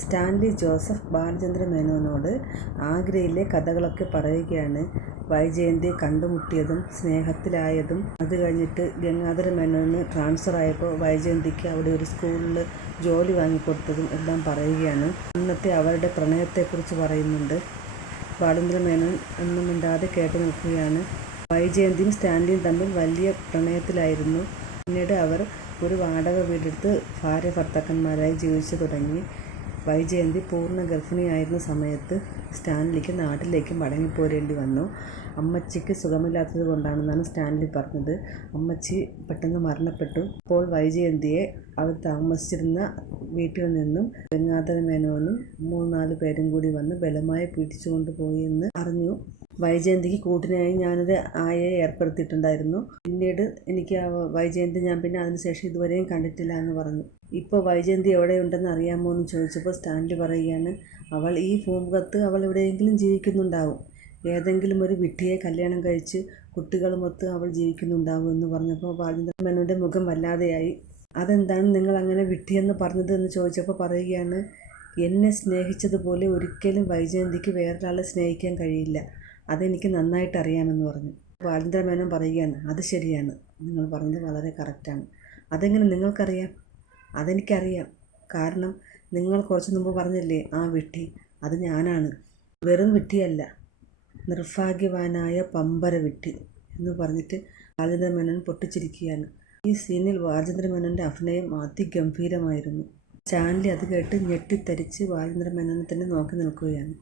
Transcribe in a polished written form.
Stanley Joseph Balachandra മേനോനോട് ആഗ്രയിലെ കഥകളൊക്കെ പറയുകയാണ്. വൈജയന്തി കണ്ടുമുട്ടിയതും സ്നേഹത്തിലായതും അത് കഴിഞ്ഞിട്ട് ഗംഗാധര മേനോന് ട്രാൻസ്ഫർ ആയപ്പോൾ വൈജയന്തിക്ക് അവിടെ ഒരു സ്കൂളിൽ ജോലി വാങ്ങിക്കൊടുത്തതും എല്ലാം പറയുകയാണ്. അന്നത്തെ അവരുടെ പ്രണയത്തെക്കുറിച്ച് പറയുന്നുണ്ട്. ബാലചന്ദ്ര മേനോൻ ഒന്നും മിണ്ടാതെ കേട്ടു നിൽക്കുകയാണ്. വൈജയന്തിയും സ്റ്റാൻലിയും തമ്മിൽ വലിയ പ്രണയത്തിലായിരുന്നു. പിന്നീട് അവർ ഒരു വാടക വീടെടുത്ത് ഭാര്യ ഭർത്താക്കന്മാരായി ജീവിച്ചു തുടങ്ങി. വൈജയന്തി പൂർണ്ണ ഗർഭിണിയായിരുന്ന സമയത്ത് സ്റ്റാൻലിക്ക് നാട്ടിലേക്ക് മടങ്ങിപ്പോരേണ്ടി വന്നു. അമ്മച്ചിക്ക് സുഖമില്ലാത്തത് കൊണ്ടാണെന്നാണ് സ്റ്റാൻലി പറഞ്ഞത്. അമ്മച്ചി പെട്ടെന്ന് മരണപ്പെട്ടു. അപ്പോൾ വൈജയന്തിയെ അവർ താമസിച്ചിരുന്ന വീട്ടിൽ നിന്നും ഗംഗാധര മേനോനും 3-4 പേരും കൂടി വന്ന് ബലമായി പിടിച്ചുകൊണ്ടുപോയി എന്ന് അറിഞ്ഞു. വൈജയന്തിക്ക് കൂട്ടിനായി ഞാനൊരു ആയയെ ഏർപ്പെടുത്തിയിട്ടുണ്ടായിരുന്നു. പിന്നീട് എനിക്ക് വൈജയന്തി ഞാൻ പിന്നെ അതിനുശേഷം ഇതുവരെയും കണ്ടിട്ടില്ല എന്ന് പറഞ്ഞു. ഇപ്പോൾ വൈജയന്തി എവിടെയുണ്ടെന്ന് അറിയാമോ എന്ന് ചോദിച്ചപ്പോൾ സ്റ്റാൻലി പറയുകയാണ്, അവൾ ഈ ഭൂമുഖത്ത് അവൾ എവിടെയെങ്കിലും ജീവിക്കുന്നുണ്ടാവും. ഏതെങ്കിലും ഒരു വിഡ്ഢിയെ കല്യാണം കഴിച്ച് കുട്ടികളുമൊത്ത് അവൾ ജീവിക്കുന്നുണ്ടാവും എന്ന് പറഞ്ഞപ്പോൾ ബാലചന്ദ്ര മേനോൻ്റെ മുഖം വല്ലാതെയായി. അതെന്താണ് നിങ്ങൾ അങ്ങനെ വിഡ്ഢിയെന്ന് പറഞ്ഞത് എന്ന് ചോദിച്ചപ്പോൾ പറയുകയാണ്, എന്നെ സ്നേഹിച്ചതുപോലെ ഒരിക്കലും വൈജയന്തിക്ക് വേറൊരാളെ സ്നേഹിക്കാൻ കഴിയില്ല. അതെനിക്ക് നന്നായിട്ട് അറിയാമെന്ന് പറഞ്ഞു. ബാലചന്ദ്ര മേനോൻ പറയുകയാണ്, അത് ശരിയാണ്, നിങ്ങൾ പറഞ്ഞത് വളരെ കറക്റ്റാണ്. അതെങ്ങനെ നിങ്ങൾക്കറിയാം? അതെനിക്കറിയാം. കാരണം നിങ്ങൾ കുറച്ച് മുമ്പ് പറഞ്ഞില്ലേ ആ വിഡ്ഢി, അത് ഞാനാണ്. വെറും വിഡ്ഢിയല്ല, നിർഭാഗ്യവാനായ പമ്പര വിഡ്ഢി എന്ന് പറഞ്ഞിട്ട് ബാലചന്ദ്ര മേനോൻ പൊട്ടിച്ചിരിക്കുകയാണ്. ഈ സീനിൽ ബാലചന്ദ്ര മേനോൻ്റെ അഭിനയം അതിഗംഭീരമായിരുന്നു. സ്റ്റാൻലി അത് കേട്ട് ഞെട്ടിത്തരിച്ച് ബാലചന്ദ്ര മേനോനെ തന്നെ നോക്കി നിൽക്കുകയാണ്.